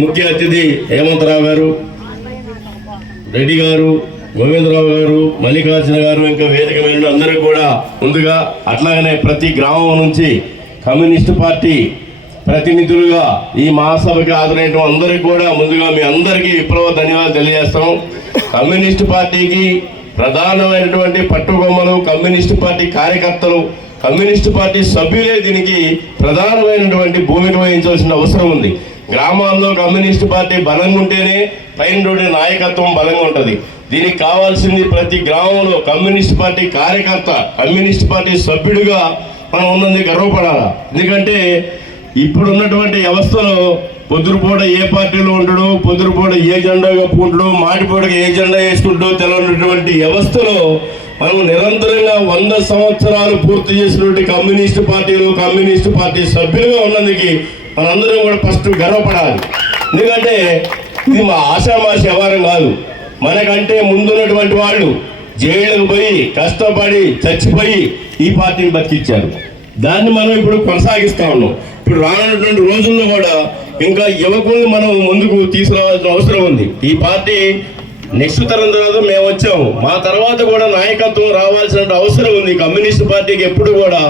ముఖ్య అతిథి హేమంతరావు గారు రెడ్డి గారు గోవిందరావు గారు మల్లికార్జున గారు ఇంకా వేదిక మీద అందరూ కూడా ముందుగా అట్లాగనే ప్రతి గ్రామం నుంచి కమ్యూనిస్ట్ పార్టీ ప్రతినిధులుగా ఈ మహాసభకి హాజరైన అందరికీ కూడా ముందుగా మీ అందరికీ విప్లవ ధన్యవాదాలు తెలియజేస్తాం. కమ్యూనిస్ట్ పార్టీకి ప్రధానమైనటువంటి పట్టుబొమ్మలు కమ్యూనిస్ట్ పార్టీ కార్యకర్తలు కమ్యూనిస్ట్ పార్టీ సభ్యులే దీనికి ప్రధానమైనటువంటి భూమిక వహించాల్సిన అవసరం ఉంది. గ్రామాల్లో కమ్యూనిస్ట్ పార్టీ బలంగా ఉంటేనే పైన రోడ్డు నాయకత్వం బలంగా ఉంటుంది. దీనికి కావాల్సింది ప్రతి గ్రామంలో కమ్యూనిస్ట్ పార్టీ కార్యకర్త కమ్యూనిస్ట్ పార్టీ సభ్యుడిగా మనం ఉన్నది గర్వపడాలి? ఎందుకంటే ఇప్పుడు ఉన్నటువంటి వ్యవస్థలో పొద్దురుపూట ఏ పార్టీలో ఉండడు పొద్దురుపూట ఏ జెండా కప్పుకుంటాడు మాటిపూటకు ఏ జెండా వేసుకుంటాడో తెలియనటువంటి వ్యవస్థలో మనం నిరంతరంగా వంద సంవత్సరాలు పూర్తి చేసినటువంటి కమ్యూనిస్ట్ పార్టీలు కమ్యూనిస్ట్ పార్టీ సభ్యులుగా ఉన్నందుకు మనందరం కూడా ఫస్ట్ గర్వపడాలి. ఎందుకంటే ఇది మా ఆషామాషి వ్యవహారం కాదు. మనకంటే ముందున్నటువంటి వాళ్ళు జైలుకు పోయి కష్టపడి చచ్చిపోయి ఈ పార్టీని బతికిచ్చారు. దాన్ని మనం ఇప్పుడు కొనసాగిస్తా ఉన్నాం. ఇప్పుడు రానున్నటువంటి రోజుల్లో కూడా ఇంకా యువకుల్ని మనం ముందుకు తీసుకురావాల్సిన అవసరం ఉంది. ఈ పార్టీ నిశ్చితరం తర్వాత మేము వచ్చాము మా తర్వాత కూడా నాయకత్వం రావాల్సిన అవసరం ఉంది. కమ్యూనిస్ట్ పార్టీకి ఎప్పుడు కూడా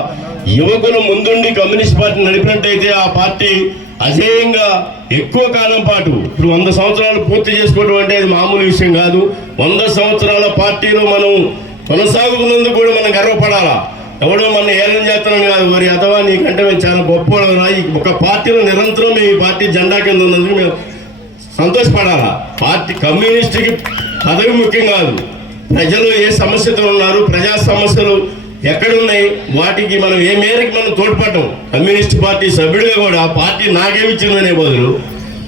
యువకులు ముందుండి కమ్యూనిస్ట్ పార్టీ నడిపినట్టయితే ఆ పార్టీ అజేయంగా ఎక్కువ కాలం పాటు ఇప్పుడు వంద సంవత్సరాలు పూర్తి చేసుకోవడం అంటే అది మామూలు విషయం కాదు. వంద సంవత్సరాల పార్టీలో మనం కొనసాగుతున్నందుకు కూడా మనం గర్వపడాలా? ఎవడో మన ఏలం చేస్తున్నాను కాదు. మరి అథవా నీకంటే మేము చాలా గొప్ప ఒక పార్టీలో నిరంతరం మేము ఈ పార్టీ జెండా కింద ఉన్నందుకు మేము సంతోషపడాలా? పార్టీ కమ్యూనిస్ట్కి పదవి ముఖ్యం కాదు. ప్రజలు ఏ సమస్యతో ఉన్నారు ప్రజా సమస్యలు ఎక్కడున్నాయి వాటికి మనం ఏ మేరకు మనం తోడ్పడటం కమ్యూనిస్ట్ పార్టీ సభ్యుడిగా కూడా పార్టీ నాకేమిచ్చిందనే బదులు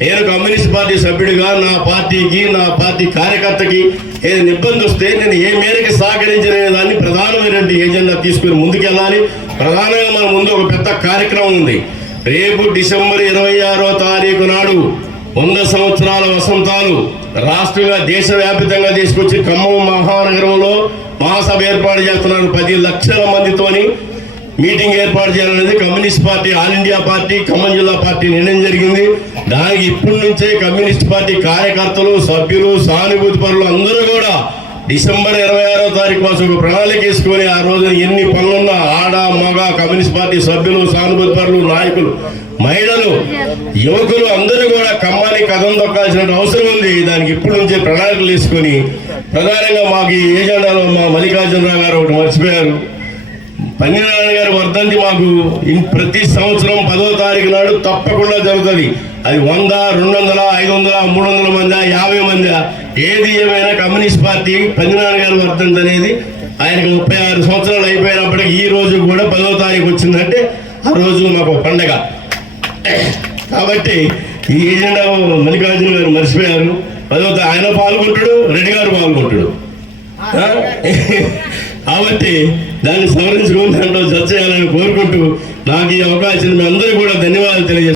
నేను కమ్యూనిస్ట్ పార్టీ సభ్యుడిగా నా పార్టీకి నా పార్టీ కార్యకర్తకి ఏదైనా ఇబ్బంది వస్తే నేను ఏ మేరకు సహకరించిన దాన్ని ప్రధానమైనటువంటి ఏజెండా తీసుకుని ముందుకెళ్ళాలి. ప్రధానంగా మన ముందు ఒక పెద్ద కార్యక్రమం ఉంది. రేపు డిసెంబర్ ఇరవై ఆరో తారీఖు నాడు వంద సంవత్సరాల వసంతాలు రాష్ట్రంగా దేశవ్యాప్తంగా తీసుకొచ్చి ఖమ్మం మహానగరంలో మహాసభ ఏర్పాటు చేస్తున్నారు పది లక్షల మందితోని. మీటింగ్ ఏర్పాటు చేయాలనేది communist party all India party Khammam జిల్లా పార్టీ నిర్ణయం జరిగింది. దానికి ఇప్పటి నుంచే కమ్యూనిస్ట్ పార్టీ కార్యకర్తలు సభ్యులు సానుభూతి పరులు అందరూ కూడా డిసెంబర్ ఇరవై ఆరో తారీఖు కోసం ఒక ప్రణాళిక వేసుకొని ఆ రోజున ఎన్ని పనులున్నా ఆడ మగ కమ్యూనిస్ట్ పార్టీ సభ్యులు సానుభూతి పరులు నాయకులు మహిళలు యువకులు అందరూ కూడా కమ్మాలి కథం దొక్కాల్సిన అవసరం ఉంది. దానికి ఇప్పటి నుంచే ప్రణాళికలు వేసుకొని ప్రధానంగా మాకు ఈ ఏజెండాలో మా మల్లికార్జునరావు గారు ఒకటి మర్చిపోయారు. పన్నీనారాయణ గారి వర్ధంతి మాకు ప్రతి సంవత్సరం పదో తారీఖు నాడు తప్పకుండా జరుగుతుంది. అది వంద రెండు వందల ఐదు వందల మూడు వందల మంది యాభై మంది ఏది ఏమైనా కమ్యూనిస్ట్ పార్టీ పన్నీనారాయణ గారి వర్ధంతి అనేది ఆయనకు ముప్పై ఆరు సంవత్సరాలు అయిపోయినప్పటికీ ఈ రోజు కూడా పదో తారీఖు వచ్చిందంటే ఆ రోజు మాకు ఒక పండగ. కాబట్టి ఈ ఏజెండా మల్లికార్జున గారు మర్చిపోయారు. పదో ఆయన పాల్గొంటాడు రెడ్డి గారు పాల్గొంటాడు. కాబట్టి దాన్ని సవరించుకుని దాంట్లో చర్చ చేయాలని కోరుకుంటూ నాకు ఈ అవకాశం మీ అందరూ కూడా ధన్యవాదాలు తెలియజేస్తాను